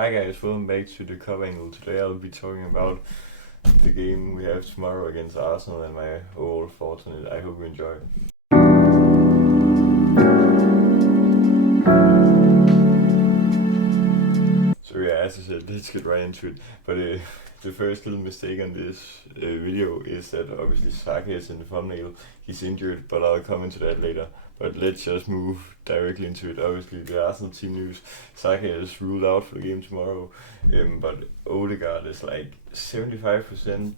Hi guys, welcome back to the Cup Angle. Today I'll be talking about the game we have tomorrow against Arsenal and my overall thoughts on it. I hope you enjoy. So yeah, as I said, let's get right into it. But the first little mistake on this video is that obviously Saka is in the thumbnail. He's injured, but I'll come into that later. But let's just move directly into it. Obviously, the Arsenal team news. Saka is ruled out for the game tomorrow, but Odegaard is like 75%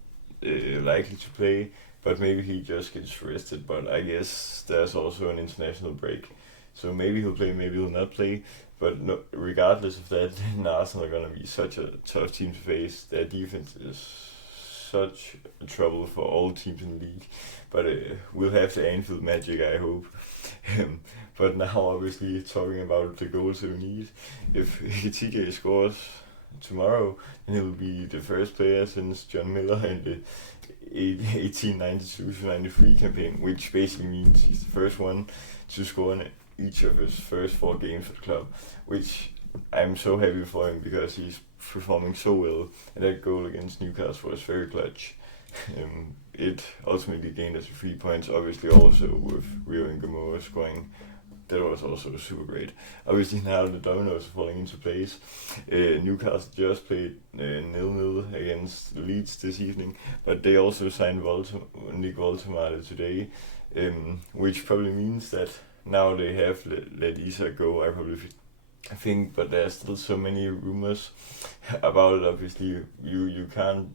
likely to play, but maybe he just gets rested. But I guess there's also an international break. So maybe he'll play, maybe he'll not play. But no, regardless of that, then Arsenal are going to be such a tough team to face. Their defense is such a trouble for all teams in the league. But we'll have the Anfield magic, I hope. But now, obviously, talking about the goals we need. If Ekitike scores tomorrow, then he'll be the first player since John Miller in the 1892-93 campaign, which basically means he's the first one to score in each of his first 4 games for the club, which I'm so happy for him because he's performing so well, and that goal against Newcastle was very clutch. It ultimately gained us 3 points, obviously also with Rio and Gamora scoring. That was also super great. Obviously now the dominoes are falling into place. Newcastle just played 0-0 against Leeds this evening, but they also signed Nick Woltemade today, which probably means that now they have let Isak go. I think, but there's still so many rumors about it. Obviously, you can't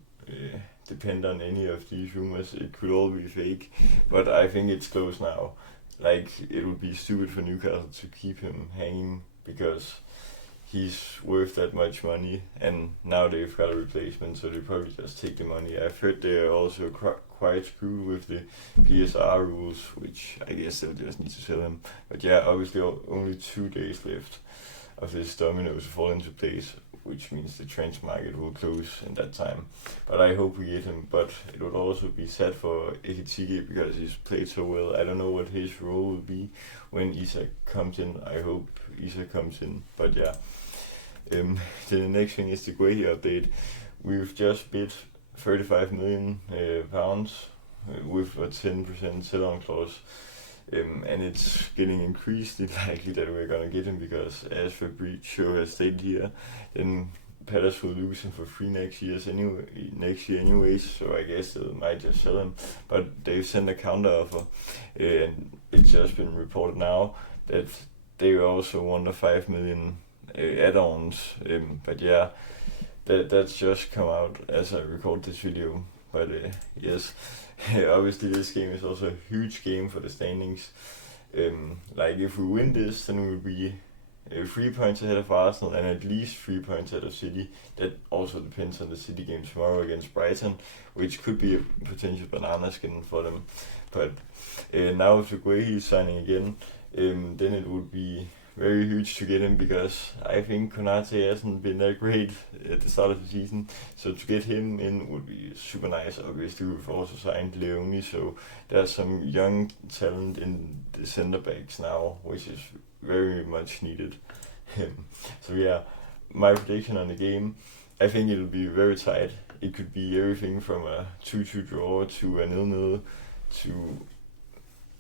depend on any of these rumors. It could all be fake, but I think it's close now. Like, it would be stupid for Newcastle to keep him hanging because he's worth that much money, and now they've got a replacement, so they probably just take the money. I've heard they're also quite screwed with the PSR rules, which I guess they'll just need to sell him. But yeah, obviously only 2 days left of this dominoes fall into place, which means the transfer market will close in that time. But I hope we get him, but it would also be sad for Ekitike because he's played so well. I don't know what his role will be when Isak comes in. I hope Isak comes in, but yeah. Then the next thing is the Guehi update. We've just bid 35 million pounds with a 10% sell-on clause. And it's getting increasingly likely that we're gonna get him because, as Fabrizio has stated here, then Palace will lose him for free next year anyways. So I guess they might just sell him. But they've sent a counter offer, and it's just been reported now that they also want a 5 million add-ons. But yeah, that's just come out as I record this video. But yes, obviously this game is also a huge game for the standings. Like, if we win this, then we'll be 3 points ahead of Arsenal and at least 3 points ahead of City. That also depends on the City game tomorrow against Brighton, which could be a potential banana skin for them. But now if Guehi is signing again, then it would be very huge to get him because I think Konate hasn't been that great at the start of the season. So to get him in would be super nice. Obviously, we've also signed Leone, so there's some young talent in the center backs now, which is very much needed. So yeah, my prediction on the game, I think it'll be very tight. It could be everything from a 2-2 draw to a 0-0 to,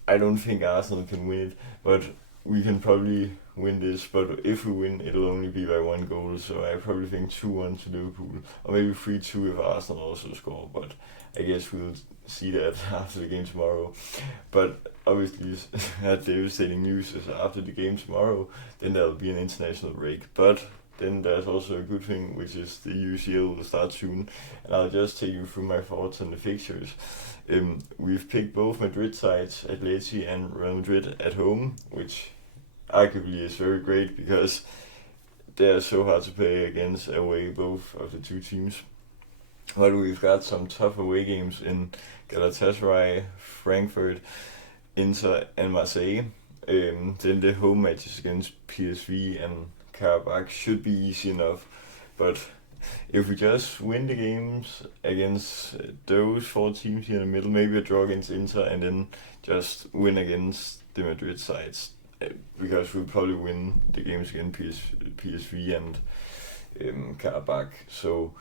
I don't think Arsenal can win it, but we can probably win this. But if we win, it'll only be by 1 goal, so I probably think 2-1 to Liverpool, or maybe 3-2 if Arsenal also score, but I guess we'll see that after the game tomorrow. But obviously, devastating news is after the game tomorrow, then there'll be an international break. But then there's also a good thing, which is the UCL will start soon, and I'll just take you through my thoughts on the fixtures. We've picked both Madrid sides, Atleti and Real Madrid at home, which arguably is very great because they're so hard to play against away, both of the two teams. But we've got some tough away games in Galatasaray, Frankfurt, Inter and Marseille. Then the home matches against PSV and Karabakh should be easy enough. But if we just win the games against those 4 teams here in the middle, maybe a draw against Inter and then just win against the Madrid sides, because we'll probably win the games against PSV and Karabakh. So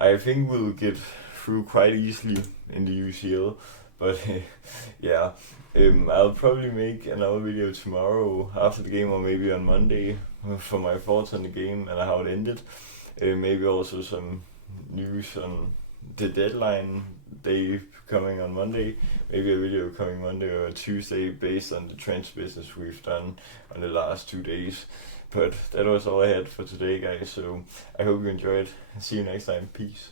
I think we'll get through quite easily in the UCL, but yeah, I'll probably make another video tomorrow after the game or maybe on Monday for my thoughts on the game and how it ended. Maybe also some news on the deadline day coming on Monday. Maybe a video coming Monday or Tuesday based on the transfer business we've done on the last 2 days. But that was all I had for today, guys. So I hope you enjoyed. See you next time. Peace.